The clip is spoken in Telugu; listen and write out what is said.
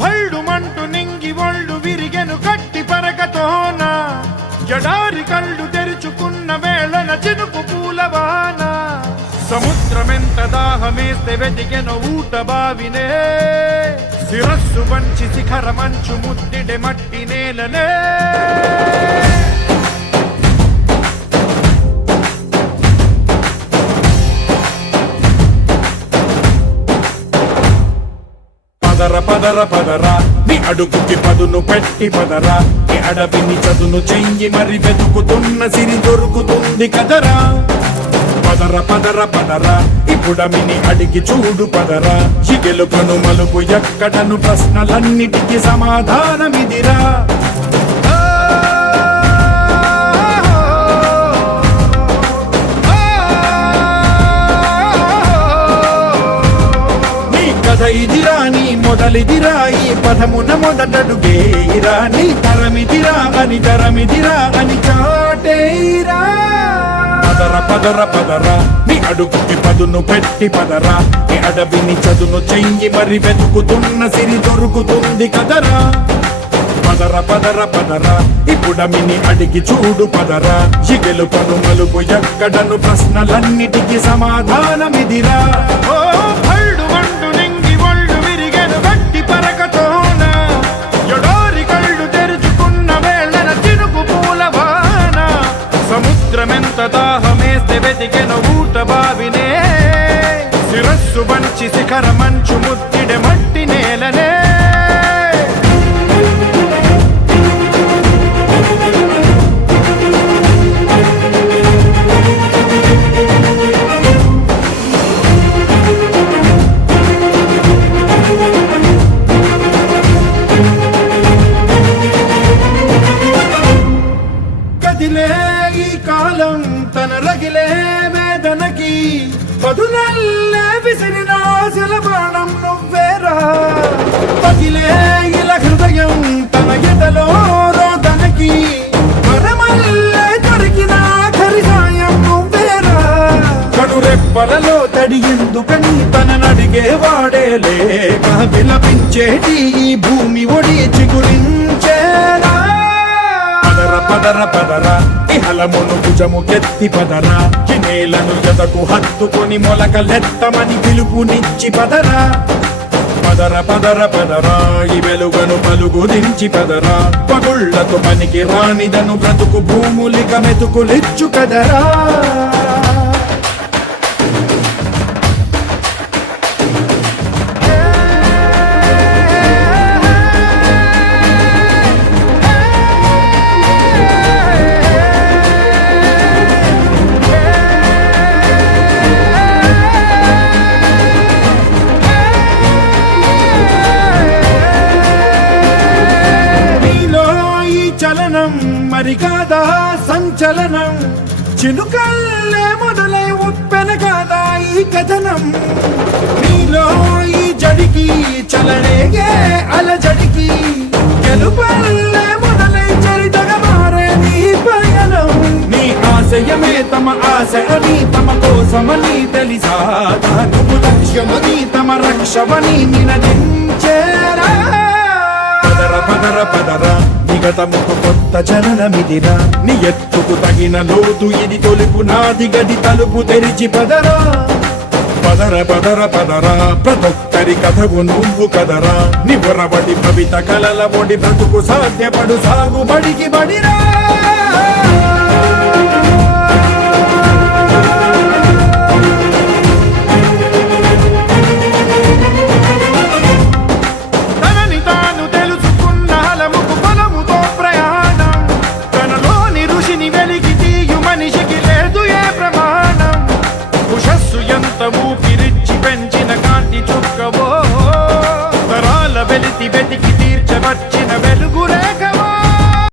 భల్డు మంటు నింగి ఒళ్ళు విరిగెను గట్టి పరకతోన ఎడారి కళ్ళు తెరుచుకున్న వేళన చినుకు పూలవాన సముద్రమెంత దాహమేస్తే వెతికెను ఊట బావినే శిరస్సు వంచి శిఖర మంచు ముద్దిడె మట్టి నేలనే పదర పదర పదరా నీ అడుగుకి పదును పెట్టి పదరా నీ అడవిని చదును చెయ్యి మరి వెతుకుతున్న సిరి దొరుకుతుంది కదరా పదర పదర పదరా ఇప్పుడమిని అడిగి చూడు పదరా గెలుపను మలుపు ఎక్కడను ప్రశ్నలన్నిటికీ సమాధానమిదిరా ఇదిరా నీ మొదలిదిరా ఈ పదమున మొదటడుగేరా నీ తరమిదిరా అని తరమిదిరా అని చాటేరా పదర పదర పదరా నీ అడుగుకి పదును పెట్టి పదరా నీ అడవిని చదును చెయ్యి మరి వెతుకుతున్న సిరి దొరుకుతుంది కదరా పదర పదర పదరా ఇప్పుడమిని అడిగి చూడు పదరా గెలుపను మలుపు ఎక్కడను ప్రశ్నలన్నిటికీ సమాధానమిదిరా సముద్రమెంత దాహమేస్తే వెతికెను ఊట బావినే శిరస్సు వంచి శిఖర మంచు ముద్దిడె మట్టి నేలనే కాలం తన రగిలే వేదనకి పదునల్లే విసిరిన శిలబాణం నువ్వేరా పగిలే ఇలా హృదయం తన ఎదలో రోదనకి మరమల్లే దొరికిన ఖరిసాయం నువ్వేరా కడురెప్పలలో తడి ఎందుకని తన నడిగేవాడే లేక విలపించేటి ఈ భూమి ఒడి చిగురించేరా పదర పదరా ఇహలమును భుజము కెత్తి పదరా నేలను ఎదకు హత్తుకొని మొలకలెత్తమని పిలుపునిచ్చి పదరా పదర పదర పదరా ఈ వెలుగను పలుగు దించి పదరా పగుళ్లకు పనికి రానిదను బ్రతుకు భూములిక మెతుకులిచ్చు కదరా మరి కాదా సంచలనం చినుకల్లే మొదలై ఉప్పెన కాదా ఈ కథనం నీలో ఈ జడికి చలనేగే అలజడికి గెలుపల్లే మొదలై చరితగా మారే నీ పయనం నీ ఆశయమే తమ ఆశ అని తమ కోసమని తెలిసా నువ్వు లక్ష్యమని తమ రక్షమని నినదించేరా పదర పదర పదరా నిగతముకు కొత్త చలనమిదిరా నీ ఎత్తుకు తగిన లోతు ఇది తొలుపు నాది గది తలుపు తెరిచి పదరా పదర పదర పదరా ప్రతొక్కరి కథకు నువ్వు కదరా నివరబడి కవిత కలల ఒడి బ్రతుకు సాధ్యపడు సాగుబడికి బడిరా ఊపిరిచ్చి పెంచిన కాంతి చుక్కవో తరాల వెలితి వెతికి తీర్చవచ్చిన వెలుగురే